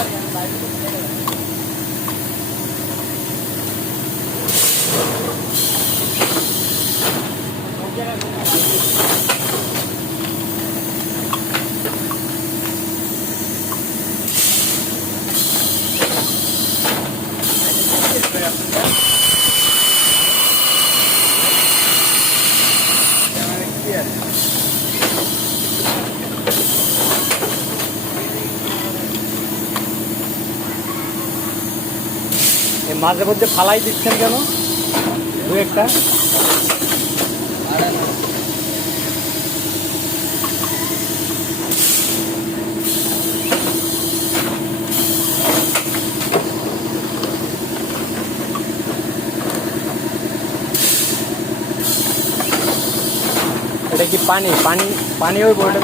Thank you. মাঝে মধ্যে ফালাই দিচ্ছেন কেন? দু একটা। এটা কি পানি? পানি পানি ওই বোর্ডে